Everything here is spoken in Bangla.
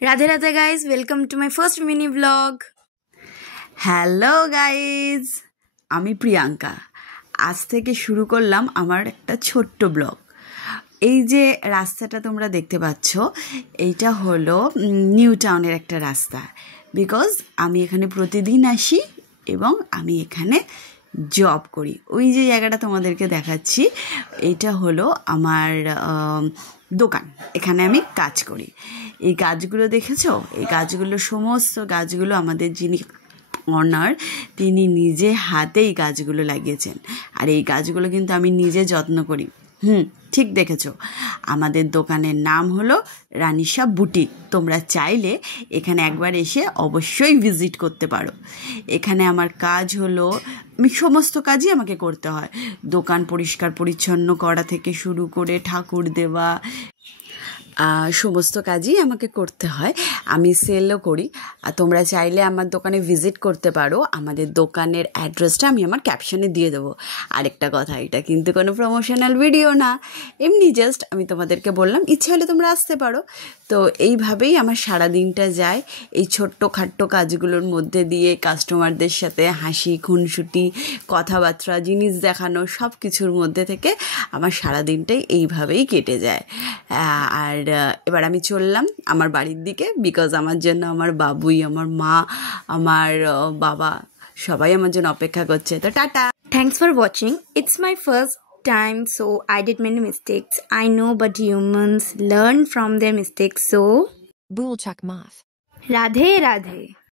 Radhe Radhe guys, welcome to my first mini vlog. Hello guys, আমি প্রিয়াঙ্কা। আজ থেকে শুরু করলাম আমার একটা ছোট্ট ব্লগ। এই যে রাস্তাটা তোমরা দেখতে পাচ্ছ, এইটা হলো নিউ টাউনের একটা রাস্তা। বিকজ আমি এখানে প্রতিদিন আসি এবং আমি এখানে জব করি। ওই যে জায়গাটা তোমাদেরকে দেখাচ্ছি, এইটা হলো আমার দোকান। এখানে আমি কাজ করি। এই গাছগুলো দেখেছো? এই গাছগুলো, সমস্ত গাছগুলো আমাদের যিনি অনার, তিনি নিজে হাতেই গাছগুলো লাগিয়েছেন। আর এই গাছগুলো কিন্তু আমি নিজে যত্ন করি। ঠিক দেখেছো। আমাদের দোকানের নাম হলো রানিশা বুটিক। তোমরা চাইলে এখানে একবার এসে অবশ্যই ভিজিট করতে পারো। এখানে আমার কাজ হলো, সমস্ত কাজই আমাকে করতে হয়। দোকান পরিষ্কার পরিচ্ছন্ন করা থেকে শুরু করে ঠাকুর দেওয়া, সমস্ত কাজই আমাকে করতে হয়। আমি সেলও করি। আর তোমরা চাইলে আমার দোকানে ভিজিট করতে পারো। আমাদের দোকানের অ্যাড্রেসটা আমি আমার ক্যাপশনে দিয়ে দেবো। আরেকটা কথা, এটা কিন্তু কোনো প্রমোশনাল ভিডিও না, এমনি জাস্ট আমি তোমাদেরকে বললাম, ইচ্ছে হলে তোমরা আসতে পারো। তো এইভাবেই আমার সারাদিনটা যায়, এই ছোট্ট খাট্ট কাজগুলোর মধ্যে দিয়ে কাস্টমারদের সাথে হাসি খুনসুটি, কথাবার্তা, জিনিস দেখানো, সব কিছুর মধ্যে থেকে আমার সারাদিনটাই এইভাবেই কেটে যায়। আর এবার আমি চললাম আমার বাড়ির দিকে, বিকজ আমার জন্য আমার বাবুই, আমার মা, আমার বাবা সবাই আমার জন্য অপেক্ষা করছে। তো tata. Thanks for watching. It's my first time, so I did many mistakes. I know, but humans learn from their mistakes. So, Bulchak Math. Radhe Radhe.